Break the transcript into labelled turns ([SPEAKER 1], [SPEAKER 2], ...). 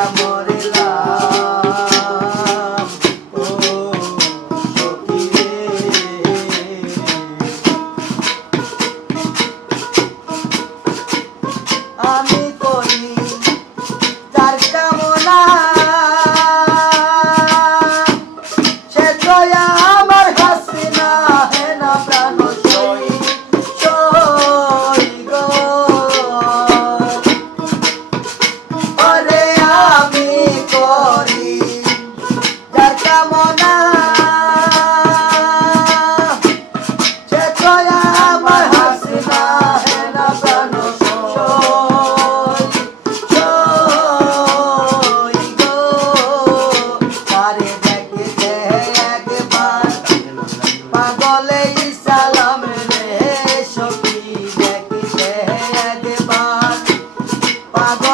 [SPEAKER 1] amor.